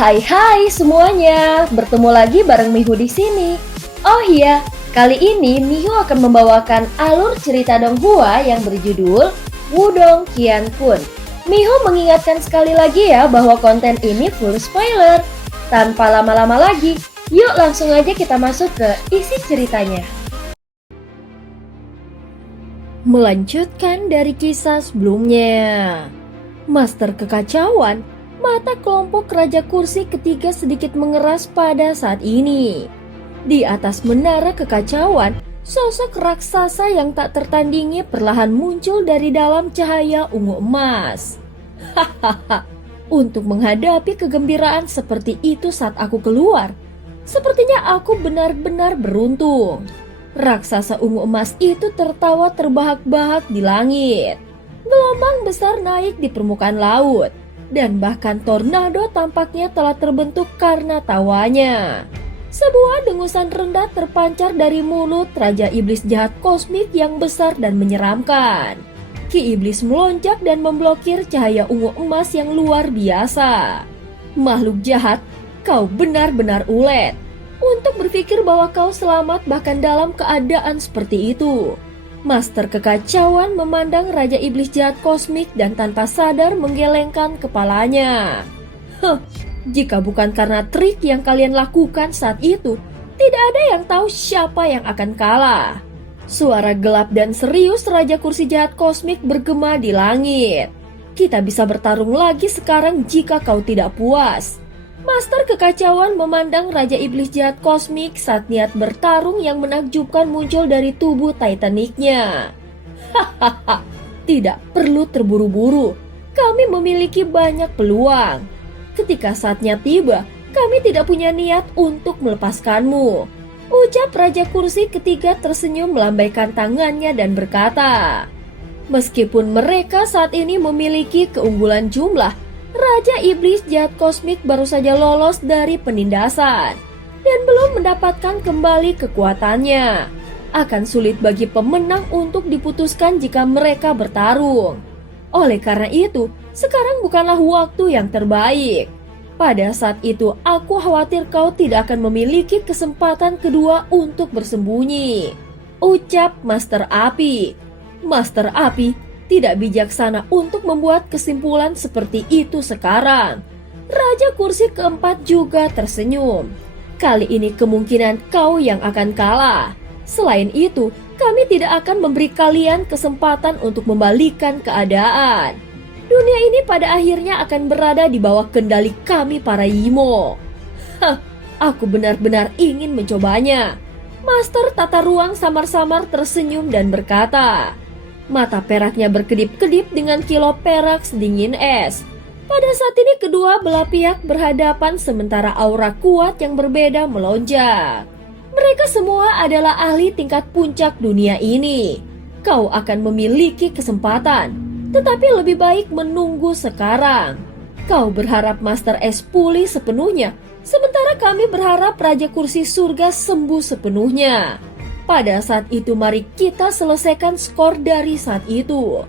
Hai semuanya, bertemu lagi bareng Mihu di sini. Oh iya, kali ini Mihu akan membawakan alur cerita Donghua yang berjudul Wudong Qiankun. Mihu mengingatkan sekali lagi ya bahwa konten ini full spoiler. Tanpa lama-lama lagi, yuk langsung aja kita masuk ke isi ceritanya. Melanjutkan dari kisah sebelumnya. Master Kekacauan, mata kelompok Raja Kursi ketiga sedikit mengeras pada saat ini. Di atas menara kekacauan, sosok raksasa yang tak tertandingi perlahan muncul dari dalam cahaya ungu emas. Hahaha, untuk menghadapi kegembiraan seperti itu saat aku keluar, sepertinya aku benar-benar beruntung. Raksasa ungu emas itu tertawa terbahak-bahak di langit. Gelombang besar naik di permukaan laut, dan bahkan tornado tampaknya telah terbentuk karena tawanya. Sebuah dengusan rendah terpancar dari mulut Raja Iblis Jahat Kosmik yang besar dan menyeramkan. Ki Iblis melonjak dan memblokir cahaya ungu emas yang luar biasa. Makhluk jahat, kau benar-benar ulet. Untuk berpikir bahwa kau selamat bahkan dalam keadaan seperti itu. Master Kekacauan memandang Raja Iblis Jahat Kosmik dan tanpa sadar menggelengkan kepalanya. Jika bukan karena trik yang kalian lakukan saat itu, tidak ada yang tahu siapa yang akan kalah. Suara gelap dan serius Raja Kursi Jahat Kosmik bergema di langit. Kita bisa bertarung lagi sekarang jika kau tidak puas. Master Kekacauan memandang Raja Iblis Jahat Kosmik saat niat bertarung yang menakjubkan muncul dari tubuh Titanicnya. Hahaha, tidak perlu terburu-buru. Kami memiliki banyak peluang. Ketika saatnya tiba, kami tidak punya niat untuk melepaskanmu. Ucap Raja Kursi ketiga tersenyum melambaikan tangannya dan berkata, meskipun mereka saat ini memiliki keunggulan jumlah, Raja Iblis Jahat Kosmik baru saja lolos dari penindasan dan belum mendapatkan kembali kekuatannya. Akan sulit bagi pemenang untuk diputuskan jika mereka bertarung. Oleh karena itu, sekarang bukanlah waktu yang terbaik. Pada saat itu, aku khawatir kau tidak akan memiliki kesempatan kedua untuk bersembunyi. Ucap Master Api. Master Api tidak bijaksana untuk membuat kesimpulan seperti itu sekarang. Raja Kursi keempat juga tersenyum. Kali ini kemungkinan kau yang akan kalah. Selain itu, kami tidak akan memberi kalian kesempatan untuk membalikan keadaan. Dunia ini pada akhirnya akan berada di bawah kendali kami para Yimo. Aku benar-benar ingin mencobanya. Master Tata Ruang samar-samar tersenyum dan berkata, mata peraknya berkedip-kedip dengan kilau perak sedingin es. Pada saat ini kedua belah pihak berhadapan sementara aura kuat yang berbeda melonjak. Mereka semua adalah ahli tingkat puncak dunia ini. Kau akan memiliki kesempatan, tetapi lebih baik menunggu sekarang. Kau berharap Master Es pulih sepenuhnya, sementara kami berharap Raja Kursi Surga sembuh sepenuhnya. Pada saat itu mari kita selesaikan skor dari saat itu.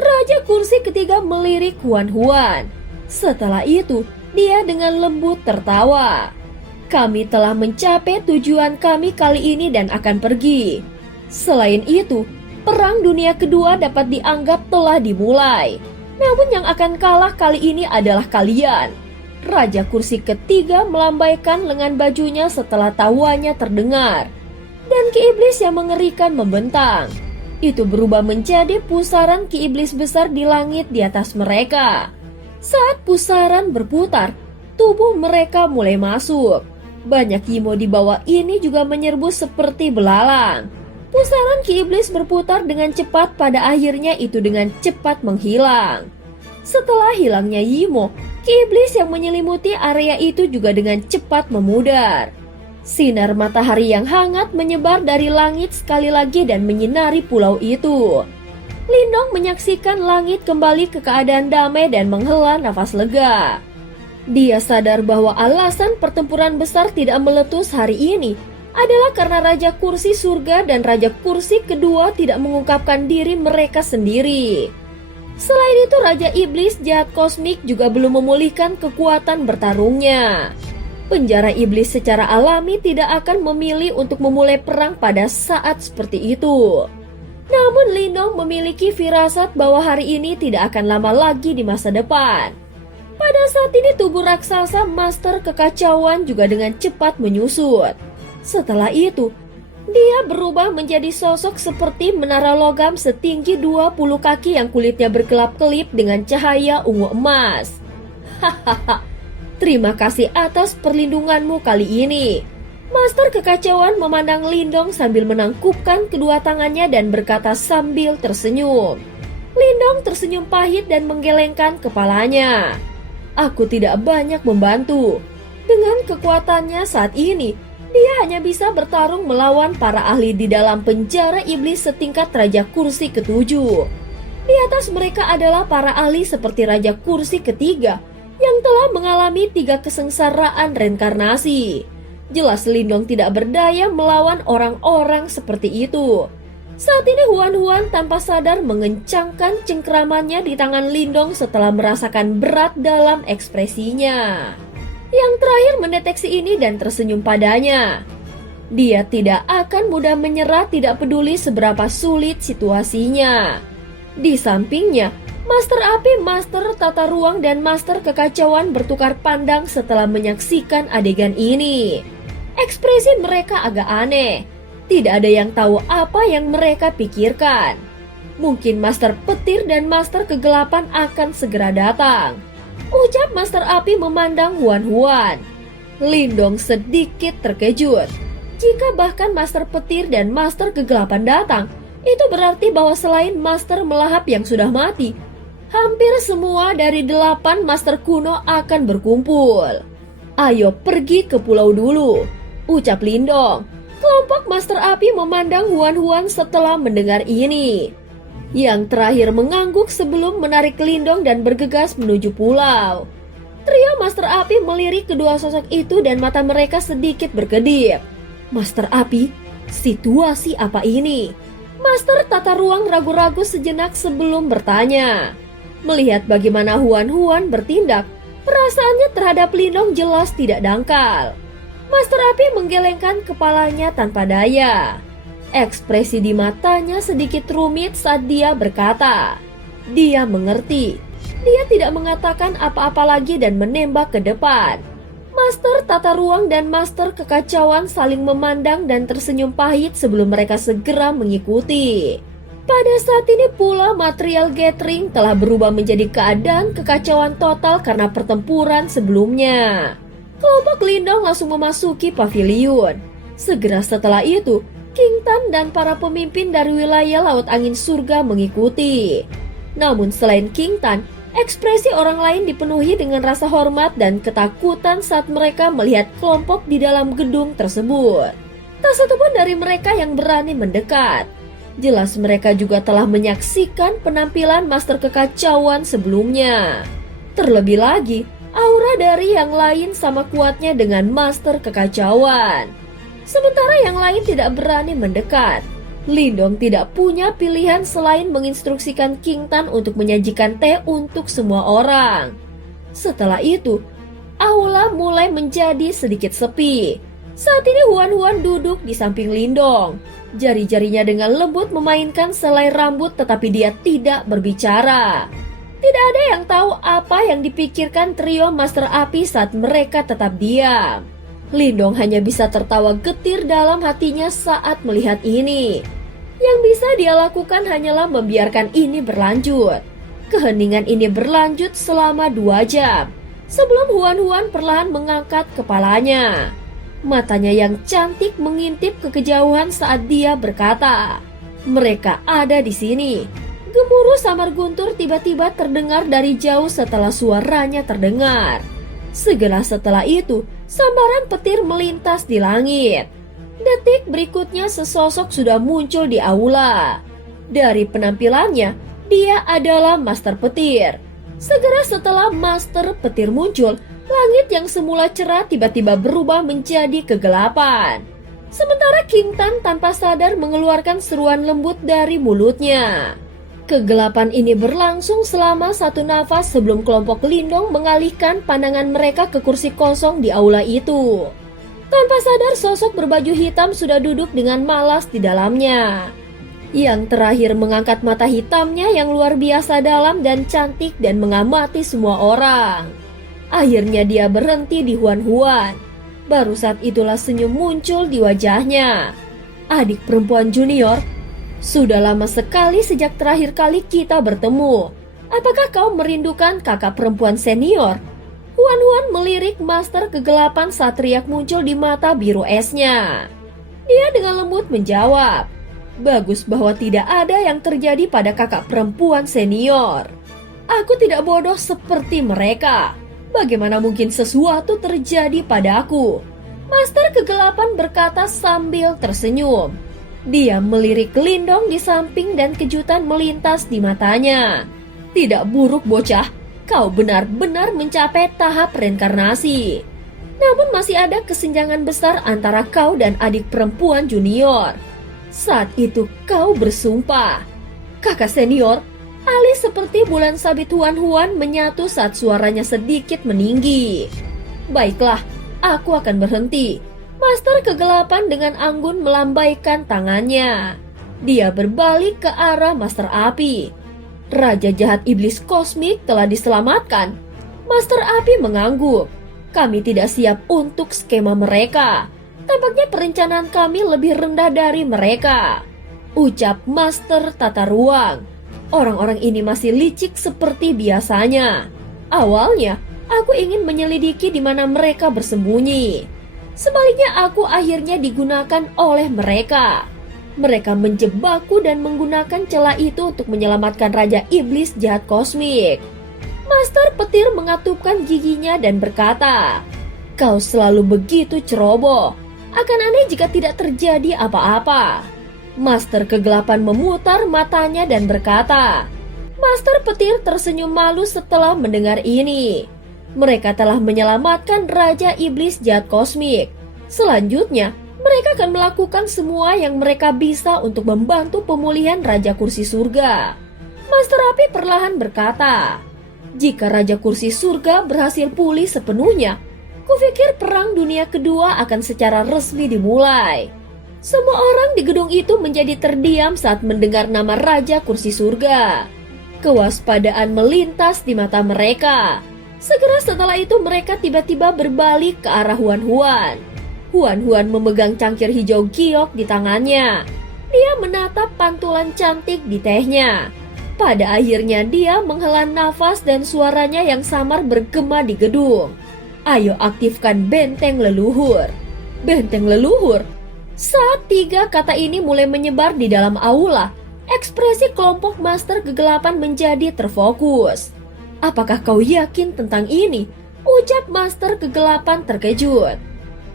Raja Kursi ketiga melirik Huan-Huan. Setelah itu, dia dengan lembut tertawa. Kami telah mencapai tujuan kami kali ini dan akan pergi. Selain itu, Perang Dunia Kedua dapat dianggap telah dimulai. Namun yang akan kalah kali ini adalah kalian. Raja Kursi ketiga melambaikan lengan bajunya setelah tawaannya terdengar. Dan Ki Iblis yang mengerikan membentang. Itu berubah menjadi pusaran Ki Iblis besar di langit di atas mereka. Saat pusaran berputar, tubuh mereka mulai masuk. Banyak Yimo di bawah ini juga menyerbu seperti belalang. Pusaran Ki Iblis berputar dengan cepat, pada akhirnya itu dengan cepat menghilang. Setelah hilangnya Yimo, Ki Iblis yang menyelimuti area itu juga dengan cepat memudar. Sinar matahari yang hangat menyebar dari langit sekali lagi dan menyinari pulau itu. Lindong menyaksikan langit kembali ke keadaan damai dan menghela nafas lega. Dia sadar bahwa alasan pertempuran besar tidak meletus hari ini adalah karena Raja Kursi Surga dan Raja Kursi kedua tidak mengungkapkan diri mereka sendiri. Selain itu, Raja Iblis Jahat Kosmik juga belum memulihkan kekuatan bertarungnya. Penjara iblis secara alami tidak akan memilih untuk memulai perang pada saat seperti itu. Namun Lindong memiliki firasat bahwa hari ini tidak akan lama lagi di masa depan. Pada saat ini tubuh raksasa Master Kekacauan juga dengan cepat menyusut. Setelah itu, dia berubah menjadi sosok seperti menara logam setinggi 20 kaki yang kulitnya berkelap-kelip dengan cahaya ungu emas. Hahaha, terima kasih atas perlindunganmu kali ini. Master Kekacauan memandang Lindong sambil menangkupkan kedua tangannya dan berkata sambil tersenyum. Lindong tersenyum pahit dan menggelengkan kepalanya. Aku tidak banyak membantu. Dengan kekuatannya saat ini, dia hanya bisa bertarung melawan para ahli di dalam penjara iblis setingkat Raja Kursi ketujuh. Di atas mereka adalah para ahli seperti Raja Kursi ketiga yang telah mengalami 3 kesengsaraan reinkarnasi. Jelas Lindong tidak berdaya melawan orang-orang seperti itu. Saat ini Huan tanpa sadar mengencangkan cengkeramannya di tangan Lindong setelah merasakan berat dalam ekspresinya. Yang terakhir mendeteksi ini dan tersenyum padanya. Dia tidak akan mudah menyerah, tidak peduli seberapa sulit situasinya. Di sampingnya, Master Api, Master Tata Ruang, dan Master Kekacauan bertukar pandang setelah menyaksikan adegan ini. Ekspresi mereka agak aneh. Tidak ada yang tahu apa yang mereka pikirkan. Mungkin Master Petir dan Master Kegelapan akan segera datang, ucap Master Api memandang Huan. Lindong sedikit terkejut. Jika bahkan Master Petir dan Master Kegelapan datang, itu berarti bahwa selain Master Melahap yang sudah mati, hampir semua dari 8 Master kuno akan berkumpul. Ayo pergi ke pulau dulu, ucap Lindong. Kelompok Master Api memandang Huan setelah mendengar ini. Yang terakhir mengangguk sebelum menarik Lindong dan bergegas menuju pulau. Trio Master Api melirik kedua sosok itu dan mata mereka sedikit berkedip. Master Api, situasi apa ini? Master Tata Ruang ragu-ragu sejenak sebelum bertanya. Melihat bagaimana Huan bertindak, perasaannya terhadap Lindong jelas tidak dangkal. Master Api menggelengkan kepalanya tanpa daya. Ekspresi di matanya sedikit rumit saat dia berkata. Dia mengerti. Dia tidak mengatakan apa-apa lagi dan menembak ke depan. Master Tata Ruang dan Master Kekacauan saling memandang dan tersenyum pahit sebelum mereka segera mengikuti. Pada saat ini pula material gathering telah berubah menjadi keadaan kekacauan total karena pertempuran sebelumnya. Kelompok Lindong langsung memasuki paviliun. Segera setelah itu, King Tan dan para pemimpin dari wilayah Laut Angin Surga mengikuti. Namun selain King Tan, ekspresi orang lain dipenuhi dengan rasa hormat dan ketakutan saat mereka melihat kelompok di dalam gedung tersebut. Tak satupun dari mereka yang berani mendekat. Jelas mereka juga telah menyaksikan penampilan Master Kekacauan sebelumnya. Terlebih lagi, aura dari yang lain sama kuatnya dengan Master Kekacauan. Sementara yang lain tidak berani mendekat. Lindong tidak punya pilihan selain menginstruksikan King Tan untuk menyajikan teh untuk semua orang. Setelah itu, aula mulai menjadi sedikit sepi. Saat ini Huan duduk di samping Lindong. Jari-jarinya dengan lembut memainkan selai rambut tetapi dia tidak berbicara. Tidak ada yang tahu apa yang dipikirkan trio Master Api saat mereka tetap diam. Lindong hanya bisa tertawa getir dalam hatinya saat melihat ini. Yang bisa dia lakukan hanyalah membiarkan ini berlanjut. Keheningan ini berlanjut selama 2 jam. Sebelum Huan perlahan mengangkat kepalanya. Matanya yang cantik mengintip ke kejauhan saat dia berkata, "Mereka ada di sini." Gemuruh samar guntur tiba-tiba terdengar dari jauh setelah suaranya terdengar. Segera setelah itu, sambaran petir melintas di langit. Detik berikutnya sesosok sudah muncul di aula. Dari penampilannya, dia adalah Master Petir. Segera setelah Master Petir muncul, langit yang semula cerah tiba-tiba berubah menjadi kegelapan. Sementara King Tan tanpa sadar mengeluarkan seruan lembut dari mulutnya. Kegelapan ini berlangsung selama 1 nafas sebelum kelompok Lindong mengalihkan pandangan mereka ke kursi kosong di aula itu. Tanpa sadar sosok berbaju hitam sudah duduk dengan malas di dalamnya. Yang terakhir mengangkat mata hitamnya yang luar biasa dalam dan cantik dan mengamati semua orang. Akhirnya dia berhenti di Huan Huan. Baru saat itulah senyum muncul di wajahnya. Adik perempuan junior, sudah lama sekali sejak terakhir kali kita bertemu. Apakah kau merindukan kakak perempuan senior? Huan Huan melirik Master Kegelapan saat riak muncul di mata biru esnya. Dia dengan lembut menjawab, bagus bahwa tidak ada yang terjadi pada kakak perempuan senior. Aku tidak bodoh seperti mereka. Bagaimana mungkin sesuatu terjadi padaku? Master Kegelapan berkata sambil tersenyum. Dia melirik Lindong di samping dan kejutan melintas di matanya. Tidak buruk bocah, kau benar-benar mencapai tahap reinkarnasi. Namun masih ada kesenjangan besar antara kau dan adik perempuan junior. Saat itu kau bersumpah. Kakak senior, alis seperti bulan sabit Huan Huan menyatu saat suaranya sedikit meninggi. Baiklah, aku akan berhenti. Master Kegelapan dengan anggun melambaikan tangannya. Dia berbalik ke arah Master Api. Raja jahat iblis kosmik telah diselamatkan. Master Api mengangguk. Kami tidak siap untuk skema mereka. Tampaknya perencanaan kami lebih rendah dari mereka, ucap Master Tata Ruang. Orang-orang ini masih licik seperti biasanya. Awalnya, aku ingin menyelidiki di mana mereka bersembunyi. Sebaliknya aku akhirnya digunakan oleh mereka. Mereka menjebakku dan menggunakan celah itu untuk menyelamatkan Raja Iblis jahat kosmik. Master Petir mengatupkan giginya dan berkata, kau selalu begitu ceroboh. Akan aneh jika tidak terjadi apa-apa. Master Kegelapan memutar matanya dan berkata, Master Petir tersenyum malu setelah mendengar ini. Mereka telah menyelamatkan Raja Iblis jahat kosmik. Selanjutnya, mereka akan melakukan semua yang mereka bisa untuk membantu pemulihan Raja Kursi Surga. Master Api perlahan berkata, jika Raja Kursi Surga berhasil pulih sepenuhnya, kupikir Perang Dunia Kedua akan secara resmi dimulai. Semua orang di gedung itu menjadi terdiam saat mendengar nama Raja Kursi Surga. Kewaspadaan melintas di mata mereka. Segera setelah itu mereka tiba-tiba berbalik ke arah Huan Huan. Huan Huan memegang cangkir hijau giok di tangannya. Dia menatap pantulan cantik di tehnya. Pada akhirnya dia menghela nafas dan suaranya yang samar bergema di gedung. Ayo aktifkan benteng leluhur. Benteng leluhur. Saat 3 kata ini mulai menyebar di dalam aula, ekspresi kelompok Master Kegelapan menjadi terfokus. Apakah kau yakin tentang ini? Ucap Master Kegelapan terkejut.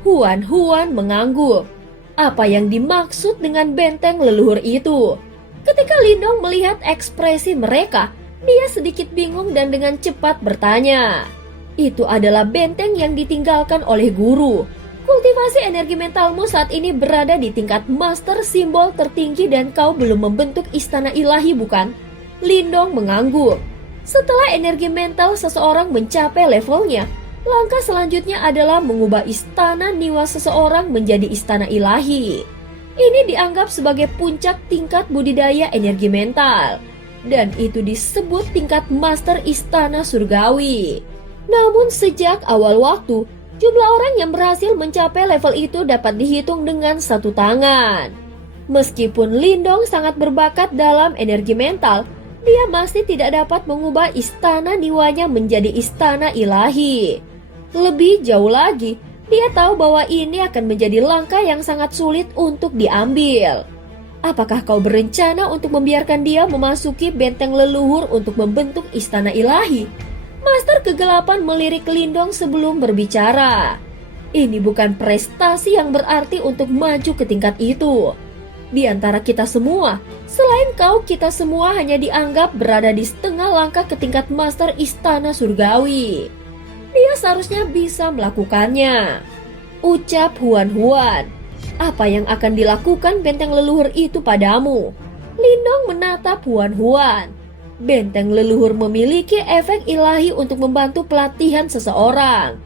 Huan Huan mengangguk. Apa yang dimaksud dengan benteng leluhur itu? Ketika Lindong melihat ekspresi mereka, dia sedikit bingung dan dengan cepat bertanya. Itu adalah benteng yang ditinggalkan oleh guru. Kultivasi energi mentalmu saat ini berada di tingkat master simbol tertinggi dan kau belum membentuk istana ilahi, bukan? Lindong mengangguk. Setelah energi mental seseorang mencapai levelnya, langkah selanjutnya adalah mengubah istana niwa seseorang menjadi istana ilahi. Ini dianggap sebagai puncak tingkat budidaya energi mental, dan itu disebut tingkat master istana surgawi. Namun sejak awal waktu, jumlah orang yang berhasil mencapai level itu dapat dihitung dengan 1 tangan. Meskipun Lindong sangat berbakat dalam energi mental, dia masih tidak dapat mengubah istana niwanya menjadi istana ilahi. Lebih jauh lagi, dia tahu bahwa ini akan menjadi langkah yang sangat sulit untuk diambil. Apakah kau berencana untuk membiarkan dia memasuki benteng leluhur untuk membentuk istana ilahi? Master Kegelapan melirik Lindong sebelum berbicara. Ini bukan prestasi yang berarti untuk maju ke tingkat itu. Di antara kita semua, selain kau, kita semua hanya dianggap berada di setengah langkah ke tingkat master istana surgawi. Dia seharusnya bisa melakukannya, ucap Huan Huan. Apa yang akan dilakukan benteng leluhur itu padamu? Lindong menatap Huan Huan. Benteng leluhur memiliki efek ilahi untuk membantu pelatihan seseorang.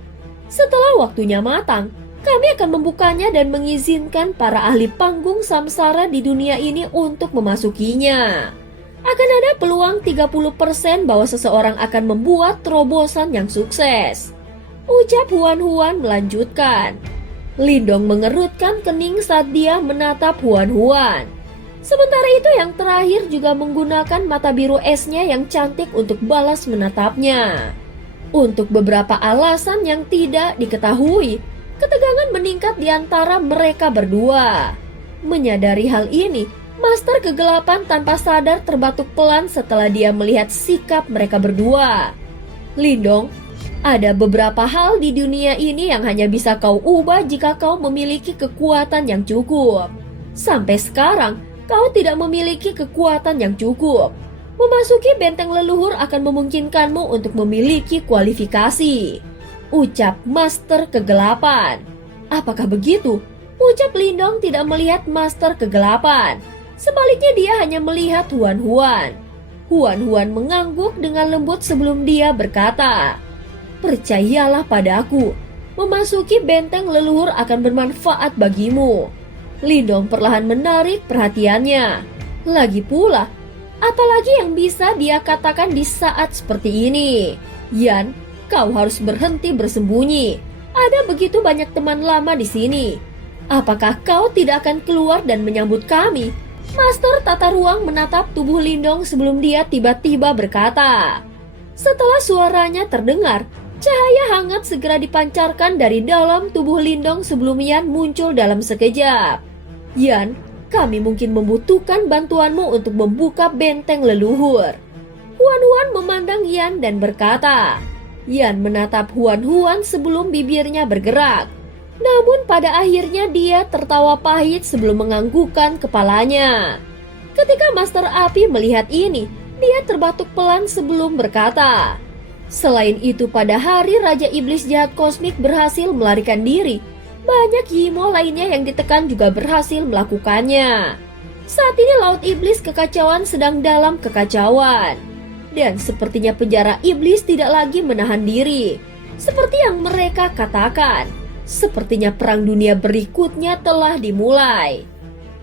Setelah waktunya matang, kami akan membukanya dan mengizinkan para ahli panggung samsara di dunia ini untuk memasukinya. Akan ada peluang 30% bahwa seseorang akan membuat terobosan yang sukses, ucap Huan Huan melanjutkan. Lindong mengerutkan kening saat dia menatap Huan Huan. Sementara itu yang terakhir juga menggunakan mata biru esnya yang cantik untuk balas menatapnya. Untuk beberapa alasan yang tidak diketahui, ketegangan meningkat di antara mereka berdua. Menyadari hal ini, Master Kegelapan tanpa sadar terbatuk pelan setelah dia melihat sikap mereka berdua. Lindong, ada beberapa hal di dunia ini yang hanya bisa kau ubah jika kau memiliki kekuatan yang cukup. Sampai sekarang, kau tidak memiliki kekuatan yang cukup. Memasuki benteng leluhur akan memungkinkanmu untuk memiliki kualifikasi, ucap Master Kegelapan. Apakah begitu? Ucap Lindong tidak melihat Master Kegelapan. Sebaliknya dia hanya melihat Huan Huan. Huan Huan mengangguk dengan lembut sebelum dia berkata, percayalah padaku, memasuki benteng leluhur akan bermanfaat bagimu. Lindong perlahan menarik perhatiannya. Lagi pula, apalagi yang bisa dia katakan di saat seperti ini? Yan, kau harus berhenti bersembunyi. Ada begitu banyak teman lama di sini. Apakah kau tidak akan keluar dan menyambut kami? Master Tata Ruang menatap tubuh Lindong sebelum dia tiba-tiba berkata. Setelah suaranya terdengar, cahaya hangat segera dipancarkan dari dalam tubuh Lindong sebelum Yan muncul dalam sekejap. Yan, kami mungkin membutuhkan bantuanmu untuk membuka benteng leluhur. Huan Huan memandang Yan dan berkata. Yan menatap Huan Huan sebelum bibirnya bergerak. Namun pada akhirnya dia tertawa pahit sebelum menganggukkan kepalanya. Ketika Master Api melihat ini, dia terbatuk pelan sebelum berkata. Selain itu pada hari Raja Iblis Jahat Kosmik berhasil melarikan diri, banyak Yimo lainnya yang ditekan juga berhasil melakukannya. Saat ini Laut Iblis Kekacauan sedang dalam kekacauan. Dan sepertinya penjara iblis tidak lagi menahan diri. Seperti yang mereka katakan, sepertinya perang dunia berikutnya telah dimulai.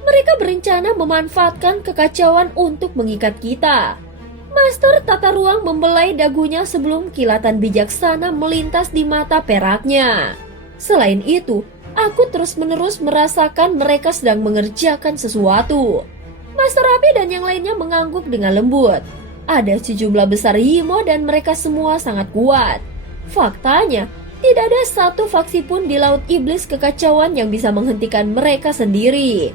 Mereka berencana memanfaatkan kekacauan untuk mengikat kita. Master Tata Ruang membelai dagunya sebelum kilatan bijaksana melintas di mata peraknya. Selain itu, aku terus-menerus merasakan mereka sedang mengerjakan sesuatu. Master Api dan yang lainnya mengangguk dengan lembut. Ada sejumlah besar Yimo dan mereka semua sangat kuat. Faktanya, tidak ada satu faksi pun di Laut Iblis Kekacauan yang bisa menghentikan mereka sendiri.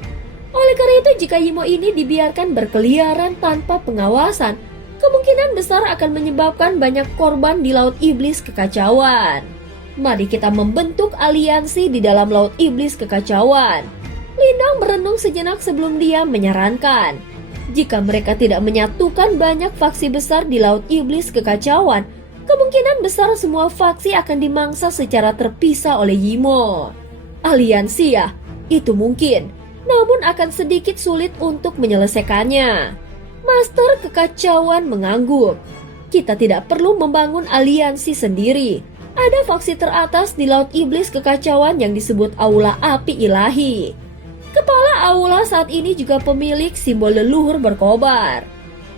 Oleh karena itu, jika Yimo ini dibiarkan berkeliaran tanpa pengawasan, kemungkinan besar akan menyebabkan banyak korban di Laut Iblis Kekacauan. Mari kita membentuk aliansi di dalam Laut Iblis Kekacauan. Lindong merenung sejenak sebelum dia menyarankan. Jika mereka tidak menyatukan banyak faksi besar di Laut Iblis Kekacauan, kemungkinan besar semua faksi akan dimangsa secara terpisah oleh Yimo. Aliansi ya, itu mungkin, namun akan sedikit sulit untuk menyelesaikannya. Master Kekacauan mengangguk. Kita tidak perlu membangun aliansi sendiri. Ada faksi teratas di Laut Iblis Kekacauan yang disebut Aula Api Ilahi. Kepala Aula saat ini juga pemilik simbol leluhur berkobar.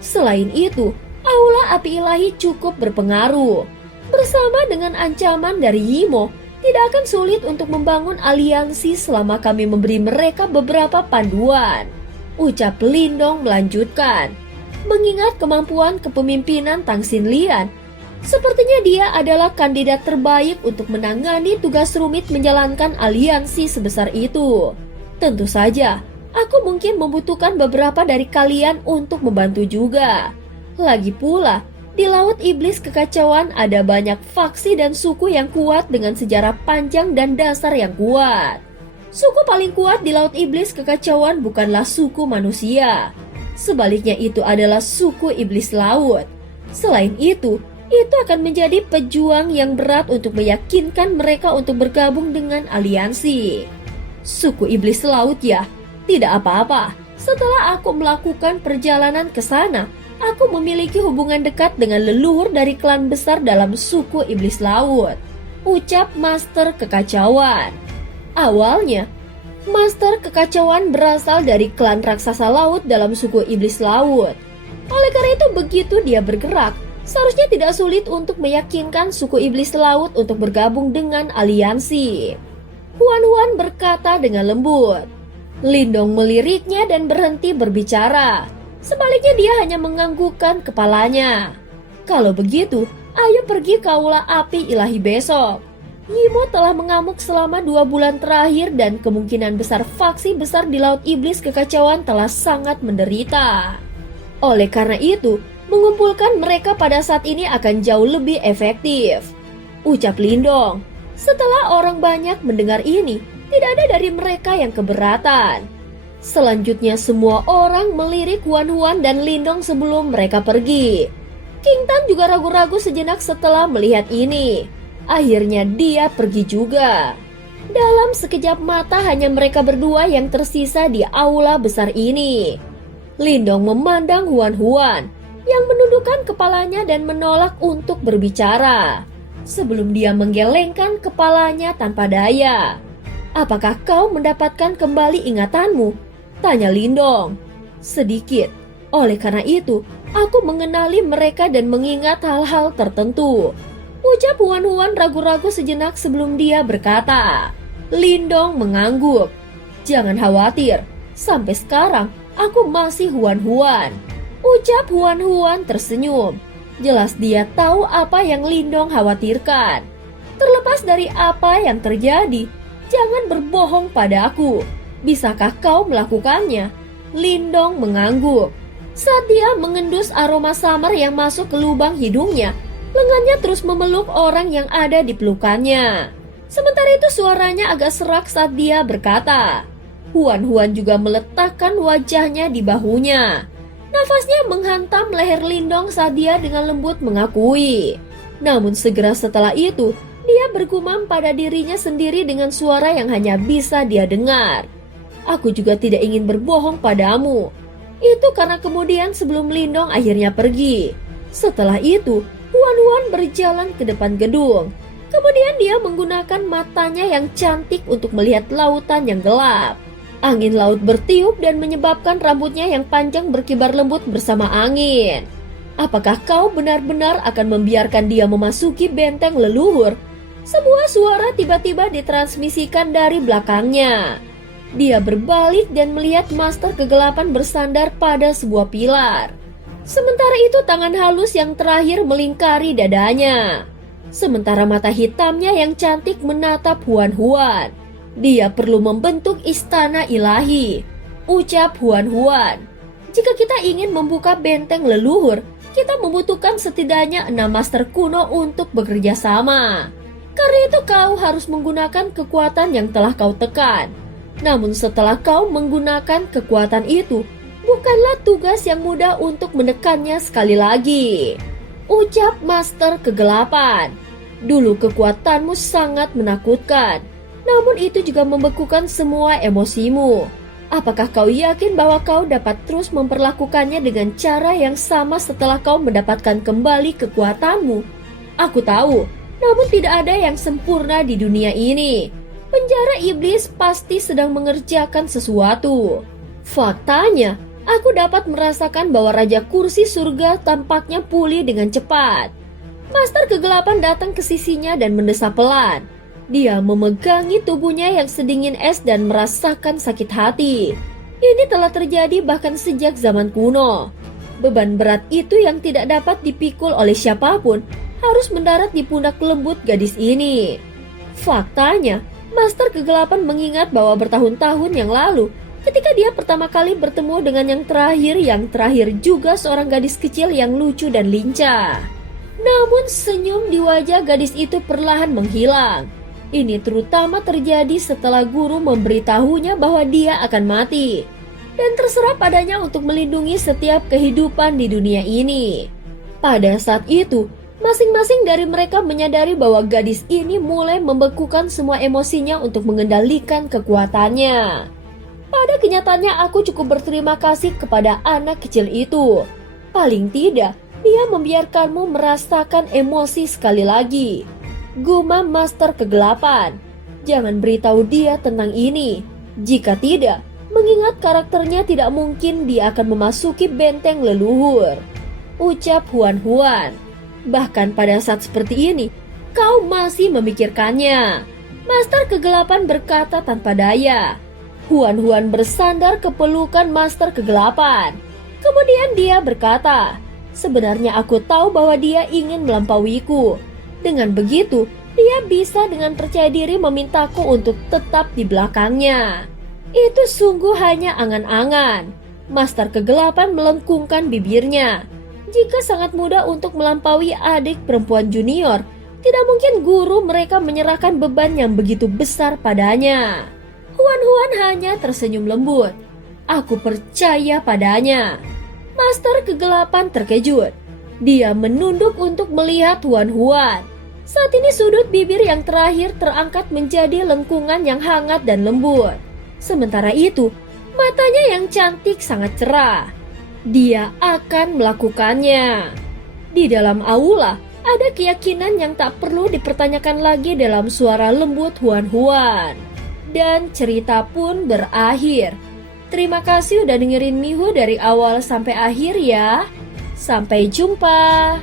Selain itu, Aula Api Ilahi cukup berpengaruh. Bersama dengan ancaman dari Yimo, tidak akan sulit untuk membangun aliansi selama kami memberi mereka beberapa panduan, ucap Lindong melanjutkan. Mengingat kemampuan kepemimpinan Tang Xinlian, sepertinya dia adalah kandidat terbaik untuk menangani tugas rumit menjalankan aliansi sebesar itu. Tentu saja, aku mungkin membutuhkan beberapa dari kalian untuk membantu juga. Lagi pula, di Laut Iblis Kekacauan ada banyak faksi dan suku yang kuat dengan sejarah panjang dan dasar yang kuat. Suku paling kuat di Laut Iblis Kekacauan bukanlah suku manusia. Sebaliknya itu adalah suku Iblis Laut. Selain itu akan menjadi pejuang yang berat untuk meyakinkan mereka untuk bergabung dengan aliansi. Suku Iblis Laut ya, tidak apa-apa. Setelah aku melakukan perjalanan ke sana, aku memiliki hubungan dekat dengan leluhur dari klan besar dalam suku Iblis Laut, ucap Master Kekacauan. Awalnya, Master Kekacauan berasal dari klan raksasa laut dalam suku Iblis Laut. Oleh karena itu begitu dia bergerak, seharusnya tidak sulit untuk meyakinkan suku Iblis Laut untuk bergabung dengan aliansi. Huan berkata dengan lembut. Lindong meliriknya dan berhenti berbicara. Sebaliknya dia hanya menganggukkan kepalanya. Kalau begitu, ayo pergi ke aula api ilahi besok. Yimo telah mengamuk selama 2 bulan terakhir dan kemungkinan besar faksi besar di Laut Iblis Kekacauan telah sangat menderita. Oleh karena itu, mengumpulkan mereka pada saat ini akan jauh lebih efektif, ucap Lindong. Setelah orang banyak mendengar ini, tidak ada dari mereka yang keberatan. Selanjutnya semua orang melirik Huan dan Lindong sebelum mereka pergi. King Tan juga ragu-ragu sejenak setelah melihat ini. Akhirnya dia pergi juga. Dalam sekejap mata hanya mereka berdua yang tersisa di aula besar ini. Lindong memandang Huan yang menundukkan kepalanya dan menolak untuk berbicara. Sebelum dia menggelengkan kepalanya tanpa daya. Apakah kau mendapatkan kembali ingatanmu? Tanya Lindong. Sedikit. Oleh karena itu, aku mengenali mereka dan mengingat hal-hal tertentu. Ucap Huan ragu-ragu sejenak sebelum dia berkata. Lindong mengangguk. Jangan khawatir, sampai sekarang aku masih Huan. Ucap Huan tersenyum. Jelas dia tahu apa yang Lindong khawatirkan. Terlepas dari apa yang terjadi, jangan berbohong padaku. Bisakah kau melakukannya? Lindong mengangguk. Saat dia mengendus aroma samar yang masuk ke lubang hidungnya, lengannya terus memeluk orang yang ada di pelukannya. Sementara itu suaranya agak serak saat dia berkata. Huan juga meletakkan wajahnya di bahunya. Nafasnya menghantam leher Lindong saat dia dengan lembut mengakui. Namun segera setelah itu, dia bergumam pada dirinya sendiri dengan suara yang hanya bisa dia dengar. Aku juga tidak ingin berbohong padamu. Itu karena kemudian sebelum Lindong akhirnya pergi. Setelah itu, Huan berjalan ke depan gedung. Kemudian dia menggunakan matanya yang cantik untuk melihat lautan yang gelap. Angin laut bertiup dan menyebabkan rambutnya yang panjang berkibar lembut bersama angin. Apakah kau benar-benar akan membiarkan dia memasuki benteng leluhur? Sebuah suara tiba-tiba ditransmisikan dari belakangnya. Dia berbalik dan melihat Master Kegelapan bersandar pada sebuah pilar. Sementara itu tangan halus yang terakhir melingkari dadanya. Sementara mata hitamnya yang cantik menatap Huan. Dia perlu membentuk istana ilahi, ucap Huan. Jika kita ingin membuka benteng leluhur, kita membutuhkan setidaknya 6 master kuno untuk bekerja sama. Karena itu kau harus menggunakan kekuatan yang telah kau tekan. Namun setelah kau menggunakan kekuatan itu, bukanlah tugas yang mudah untuk menekannya sekali lagi, ucap Master Kegelapan. Dulu kekuatanmu sangat menakutkan. Namun itu juga membekukan semua emosimu. Apakah kau yakin bahwa kau dapat terus memperlakukannya dengan cara yang sama setelah kau mendapatkan kembali kekuatanmu? Aku tahu, namun tidak ada yang sempurna di dunia ini. Penjara iblis pasti sedang mengerjakan sesuatu. Faktanya, aku dapat merasakan bahwa Raja Kursi Surga tampaknya pulih dengan cepat. Master Kegelapan datang ke sisinya dan mendesah pelan. Dia memegangi tubuhnya yang sedingin es dan merasakan sakit hati. Ini telah terjadi bahkan sejak zaman kuno. Beban berat itu yang tidak dapat dipikul oleh siapapun harus mendarat di pundak lembut gadis ini. Faktanya, Master Kegelapan mengingat bahwa bertahun-tahun yang lalu, ketika dia pertama kali bertemu dengan yang terakhir juga seorang gadis kecil yang lucu dan lincah. Namun senyum di wajah gadis itu perlahan menghilang. Ini terutama terjadi setelah guru memberitahunya bahwa dia akan mati dan terserah padanya untuk melindungi setiap kehidupan di dunia ini. Pada saat itu, masing-masing dari mereka menyadari bahwa gadis ini mulai membekukan semua emosinya untuk mengendalikan kekuatannya. Pada kenyataannya aku cukup berterima kasih kepada anak kecil itu. Paling tidak, dia membiarkanmu merasakan emosi sekali lagi. Gumam Master Kegelapan. Jangan beritahu dia tentang ini. Jika tidak, mengingat karakternya tidak mungkin dia akan memasuki benteng leluhur. Ucap Huan-Huan. Bahkan pada saat seperti ini, kau masih memikirkannya. Master Kegelapan berkata tanpa daya. Huan-Huan bersandar ke pelukan Master Kegelapan. Kemudian dia berkata, sebenarnya aku tahu bahwa dia ingin melampauiku. Dengan begitu, dia bisa dengan percaya diri memintaku untuk tetap di belakangnya. Itu sungguh hanya angan-angan. Master Kegelapan melengkungkan bibirnya. Jika sangat mudah untuk melampaui adik perempuan junior, tidak mungkin guru mereka menyerahkan beban yang begitu besar padanya. Huan-Huan hanya tersenyum lembut. Aku percaya padanya. Master Kegelapan terkejut. Dia menunduk untuk melihat Huan-Huan. Saat ini sudut bibir yang terakhir terangkat menjadi lengkungan yang hangat dan lembut. Sementara itu, matanya yang cantik sangat cerah. Dia akan melakukannya. Di dalam aula, ada keyakinan yang tak perlu dipertanyakan lagi dalam suara lembut Huan-Huan. Dan cerita pun berakhir. Terima kasih udah dengerin Miho dari awal sampai akhir ya. Sampai jumpa.